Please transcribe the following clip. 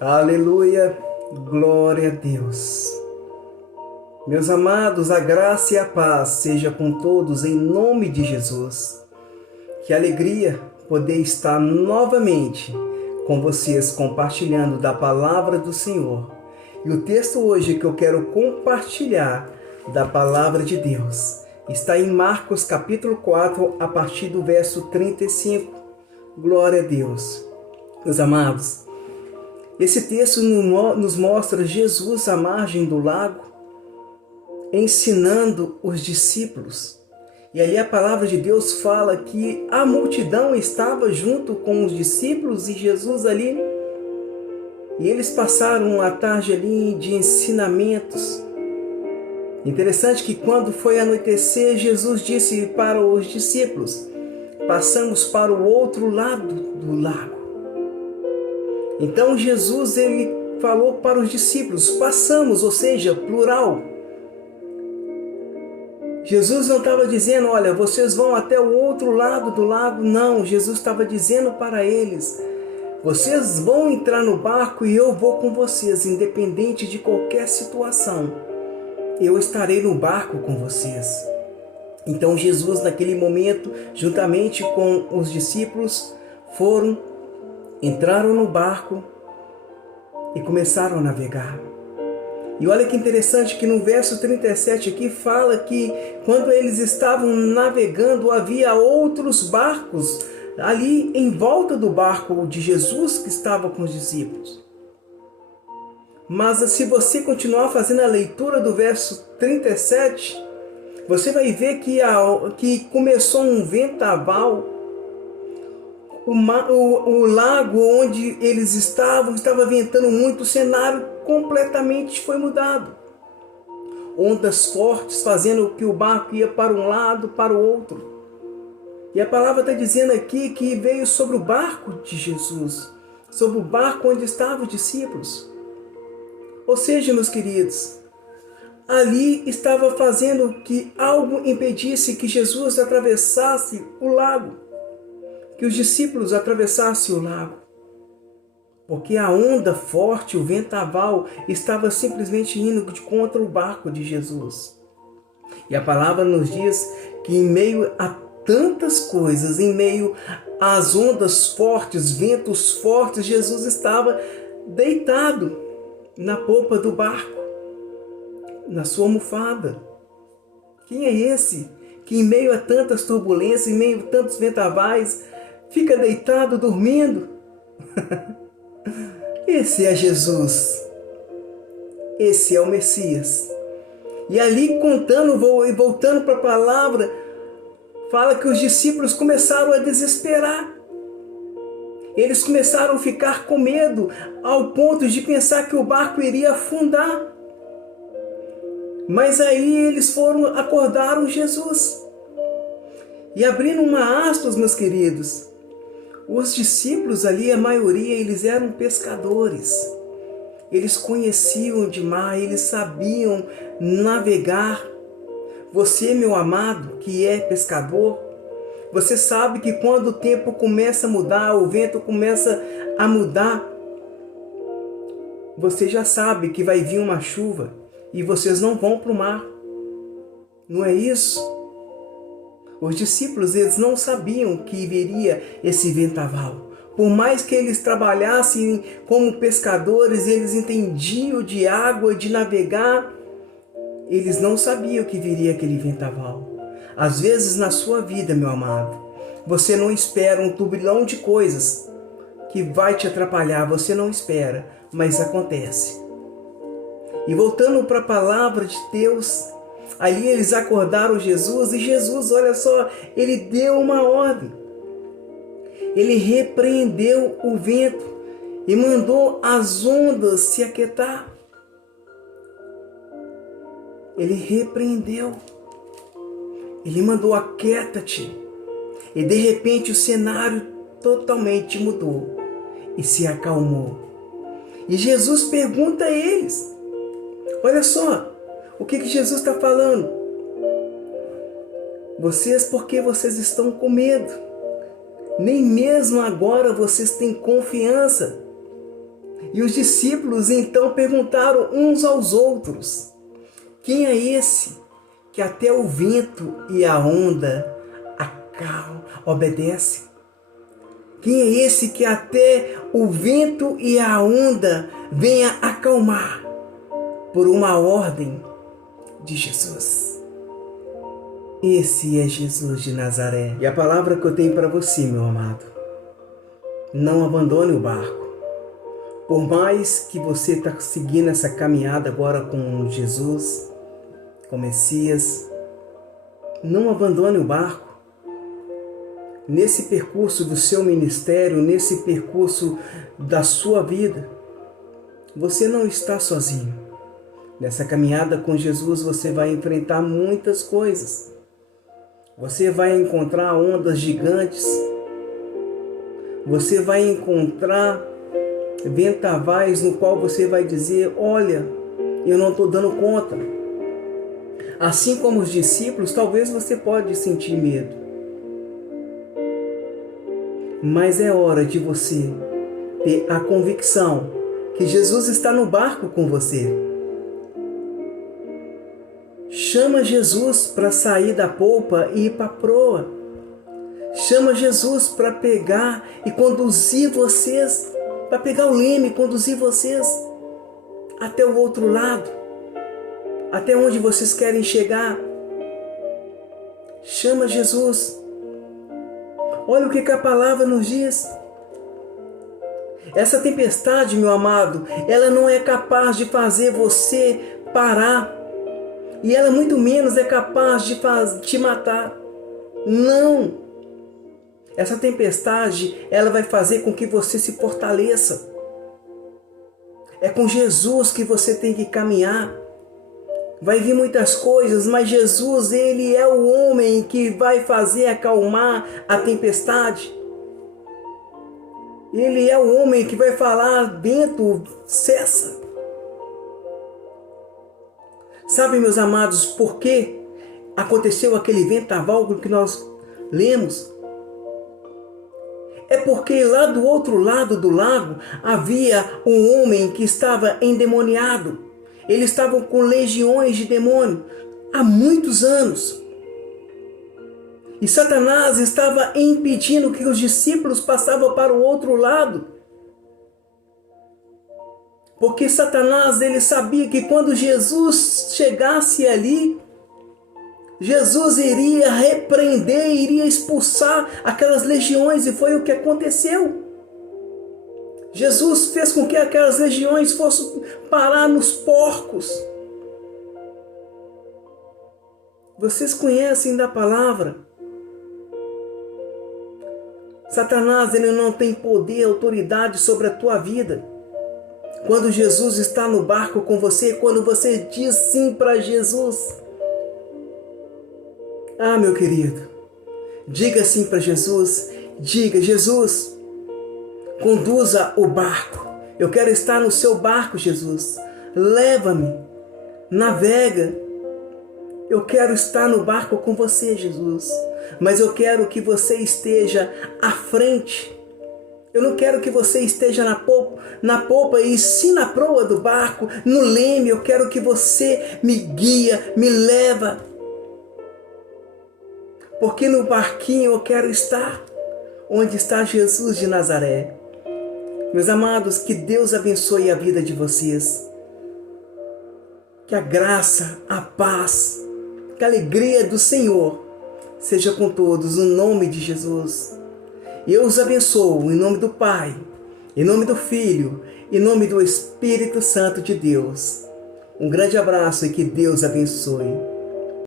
Aleluia, glória a Deus. Meus amados, a graça e a paz seja com todos em nome de Jesus. Que alegria poder estar novamente com vocês compartilhando da palavra do Senhor. E o texto hoje que eu quero compartilhar da palavra de Deus está em Marcos capítulo 4, a partir do verso 35. Glória a Deus. Meus amados, esse texto nos mostra Jesus à margem do lago, ensinando os discípulos. E ali a palavra de Deus fala que a multidão estava junto com os discípulos e Jesus ali. E eles passaram uma tarde ali de ensinamentos. Interessante que quando foi anoitecer, Jesus disse para os discípulos: passamos para o outro lado do lago. Então Jesus ele falou para os discípulos, passamos, ou seja, plural. Jesus não estava dizendo, olha, vocês vão até o outro lado do lago. Não, Jesus estava dizendo para eles, vocês vão entrar no barco e eu vou com vocês, independente de qualquer situação. Eu estarei no barco com vocês. Então Jesus, naquele momento, juntamente com os discípulos, entraram no barco e começaram a navegar. E olha que interessante que no verso 37 aqui fala que quando eles estavam navegando, havia outros barcos ali em volta do barco de Jesus que estava com os discípulos. Mas se você continuar fazendo a leitura do verso 37, você vai ver que começou um vendaval. O lago onde eles estava ventando muito, o cenário completamente foi mudado. Ondas fortes fazendo que o barco ia para um lado, para o outro. E a palavra está dizendo aqui que veio sobre o barco de Jesus, sobre o barco onde estavam os discípulos. Ou seja, meus queridos, ali estava fazendo que algo impedisse que Jesus atravessasse o lago, que os discípulos atravessassem o lago, porque a onda forte, o vendaval, estava simplesmente indo contra o barco de Jesus. E a palavra nos diz que em meio a tantas coisas, em meio às ondas fortes, ventos fortes, Jesus estava deitado na popa do barco, na sua almofada. Quem é esse que em meio a tantas turbulências, em meio a tantos vendavais, fica deitado, dormindo? Esse é Jesus. Esse é o Messias. E ali contando e voltando para a palavra, fala que os discípulos começaram a desesperar. Eles começaram a ficar com medo, ao ponto de pensar que o barco iria afundar. Mas aí eles acordaram Jesus. E abrindo uma aspas, meus queridos, os discípulos ali, a maioria, eles eram pescadores. Eles conheciam de mar, eles sabiam navegar. Você, meu amado, que é pescador, você sabe que quando o tempo começa a mudar, o vento começa a mudar, você já sabe que vai vir uma chuva e vocês não vão para o mar. Não é isso? Os discípulos, eles não sabiam que viria esse vendaval. Por mais que eles trabalhassem como pescadores, eles entendiam de água, de navegar, eles não sabiam que viria aquele vendaval. Às vezes na sua vida, meu amado, você não espera um turbilhão de coisas que vai te atrapalhar, você não espera, mas acontece. E voltando para a palavra de Deus, ali eles acordaram Jesus e Jesus, olha só, ele deu uma ordem. Ele repreendeu o vento e mandou as ondas se aquietar. Ele repreendeu. Ele mandou aquieta-te. E de repente o cenário totalmente mudou e se acalmou. E Jesus pergunta a eles, olha só, o que Jesus está falando? Vocês, porque vocês estão com medo? Nem mesmo agora vocês têm confiança. E os discípulos então perguntaram uns aos outros: quem é esse que até o vento e a onda obedece? Quem é esse que até o vento e a onda venha acalmar por uma ordem de Jesus? Esse é Jesus de Nazaré. E a palavra que eu tenho para você, meu amado: não abandone o barco. Por mais que você está seguindo essa caminhada agora com Jesus, com Messias, não abandone o barco. Nesse percurso do seu ministério, nesse percurso da sua vida, você não está sozinho. Nessa caminhada com Jesus você vai enfrentar muitas coisas. Você vai encontrar ondas gigantes. Você vai encontrar ventavais no qual você vai dizer: olha, eu não estou dando conta. Assim como os discípulos, talvez você pode sentir medo. Mas é hora de você ter a convicção que Jesus está no barco com você. Chama Jesus para sair da polpa e ir para a proa. Chama Jesus para pegar e conduzir vocês, para pegar o leme e conduzir vocês até o outro lado, até onde vocês querem chegar. Chama Jesus. Olha o que a palavra nos diz. Essa tempestade, meu amado, ela não é capaz de fazer você parar. E ela muito menos é capaz de te matar. Não. Essa tempestade, ela vai fazer com que você se fortaleça. É com Jesus que você tem que caminhar. Vai vir muitas coisas, mas Jesus, Ele é o homem que vai fazer acalmar a tempestade. Ele é o homem que vai falar: vento, cessa. Sabe, meus amados, por que aconteceu aquele vendaval que nós lemos? É porque lá do outro lado do lago havia um homem que estava endemoniado. Eles estavam com legiões de demônio há muitos anos. E Satanás estava impedindo que os discípulos passassem para o outro lado. Porque Satanás, ele sabia que quando Jesus chegasse ali, Jesus iria repreender, iria expulsar aquelas legiões, e foi o que aconteceu. Jesus fez com que aquelas legiões fossem parar nos porcos. Vocês conhecem da palavra. Satanás, ele não tem poder, autoridade sobre a tua vida. Quando Jesus está no barco com você, quando você diz sim para Jesus. Ah, meu querido, diga sim para Jesus. Diga: Jesus, conduza o barco. Eu quero estar no seu barco, Jesus. Leva-me, navega. Eu quero estar no barco com você, Jesus. Mas eu quero que você esteja à frente. Eu não quero que você esteja na polpa e sim na proa do barco, no leme. Eu quero que você me guia, me leva. Porque no barquinho eu quero estar onde está Jesus de Nazaré. Meus amados, que Deus abençoe a vida de vocês. Que a graça, a paz, que a alegria do Senhor seja com todos, no nome de Jesus. Eu os abençoo em nome do Pai, em nome do Filho, em nome do Espírito Santo de Deus. Um grande abraço e que Deus abençoe.